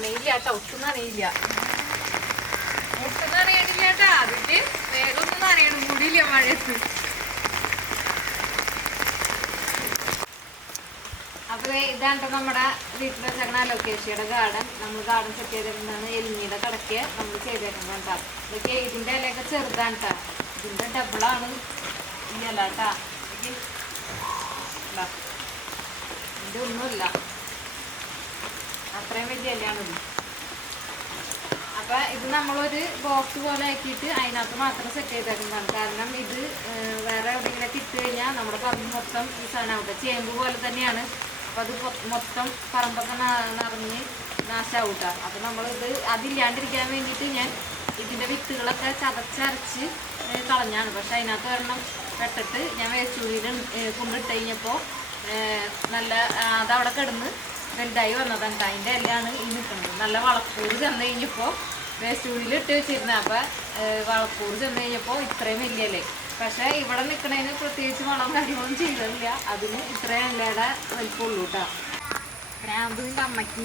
നനയില്ല കേട്ടോ, ഒട്ടും നനയില്ല, ഒട്ടും നനയണില്ല കേട്ടാ. അതിന്റെ വേഗം ഒന്നും നനയണം കൂടിയില്ല മഴയത്ത്. അപ്പൊ ഇതാണ് നമ്മുടെ വീട്ടിൽ വെച്ചേക്കണ ലൊക്കേഷയുടെ ഗാർഡൻ. നമ്മൾ ഗാർഡൻ സെറ്റ് ചെയ്തിരുന്നതാണ് എലിഞ്ഞിയുടെ കടക്ക് നമ്മൾ ചെയ്തേക്കുന്നത് കേട്ടോ. ഇതൊക്കെ ഇതിന്റെ ഇലയൊക്കെ ചെറുതാണ് കേട്ടോ, ഇതിന്റെ ഡബിളാണ് ഈ ഇല കേട്ടാ. ഇതിന്റെ ഒന്നുമില്ല, അത്രയും വലിയ ഇലയാണിത്. അപ്പൊ ഇത് നമ്മളൊരു ബോക്സ് പോലെ ആക്കിയിട്ട് അതിനകത്ത് മാത്രം സെറ്റ് ചെയ്തേക്കുന്നതാണ്. കാരണം ഇത് വേറെ എവിടെയെങ്കിലൊക്കെ ഇട്ട് കഴിഞ്ഞാൽ നമ്മുടെ പറമ്പ് മൊത്തം ഈ സാധനം ആവട്ടെ, ചേമ്പ് പോലെ തന്നെയാണ്. അപ്പം അത് മൊത്തം പറമ്പൊക്കെ നിറഞ്ഞ് നാശാവൂട്ട. അപ്പം നമ്മളിത് അതില്ലാണ്ടിരിക്കാൻ വേണ്ടിയിട്ട് ഞാൻ ഇതിൻ്റെ വിത്തുകളൊക്കെ ചതച്ചരച്ച് കളഞ്ഞാണ്. പക്ഷെ അതിനകത്ത് ഒരെണ്ണം പെട്ടിട്ട് ഞാൻ വേച്ചുള്ളിയിൽ കൊണ്ടിട്ട് കഴിഞ്ഞപ്പോൾ നല്ല അതവിടെ കിടന്ന് വലുതായി വന്നതാണ്. അതിൻ്റെ എല്ലാം ഈ നിൽക്കുന്നത്. നല്ല വളക്കൂറ് ചെന്ന് കഴിഞ്ഞപ്പോൾ വേച്ചുള്ളിയിൽ ഇട്ട് വെച്ചിരുന്നത്. അപ്പം വളക്കൂറ് ചെന്ന് കഴിഞ്ഞപ്പോൾ ഇത്രയും വലിയല്ലേ. പക്ഷെ ഇവിടെ നിൽക്കണതിന് പ്രത്യേകിച്ച് വളം കാര്യങ്ങളൊന്നും ചെയ്തില്ല, അതിന് ഇത്രയും എല്ലയുടെ വലിപ്പമുള്ളൂ കേട്ടോ. പ്രാന്തിൻ്റെ അമ്മയ്ക്ക്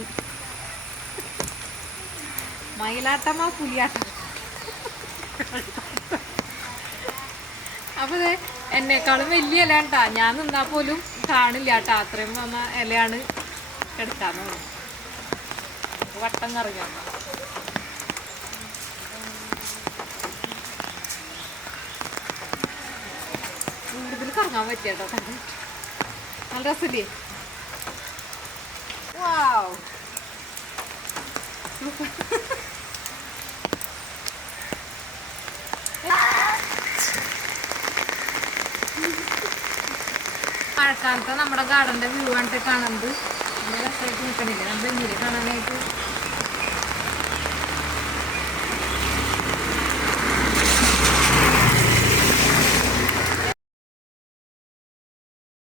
മയിലാട്ടമ്മ പുലിയാട്ടം. അപ്പോൾ ഇത് എന്നെക്കാളും വലിയ ഇല കേട്ടാ. ഞാൻ നിന്നാൽ പോലും കാണില്ല കേട്ടോ, അത്രയും വന്ന ഇലയാണ് എടുക്കാന്ന്. വട്ടം കറങ്ങാം. കൂടുതൽ കറങ്ങാൻ പറ്റിയ കേട്ടോ, നല്ല രസമില്ലേ. വാവ്, സൂപ്പർ. മഴക്കാലത്ത് നമ്മുടെ ഗാർഡന്റെ വ്യൂ ആയിട്ട് കാണുന്നത് നല്ല രസമായിട്ട് നിൽക്കണില്ലേ. നമ്മൾ ഇങ്ങനെ കാണാനായിട്ട്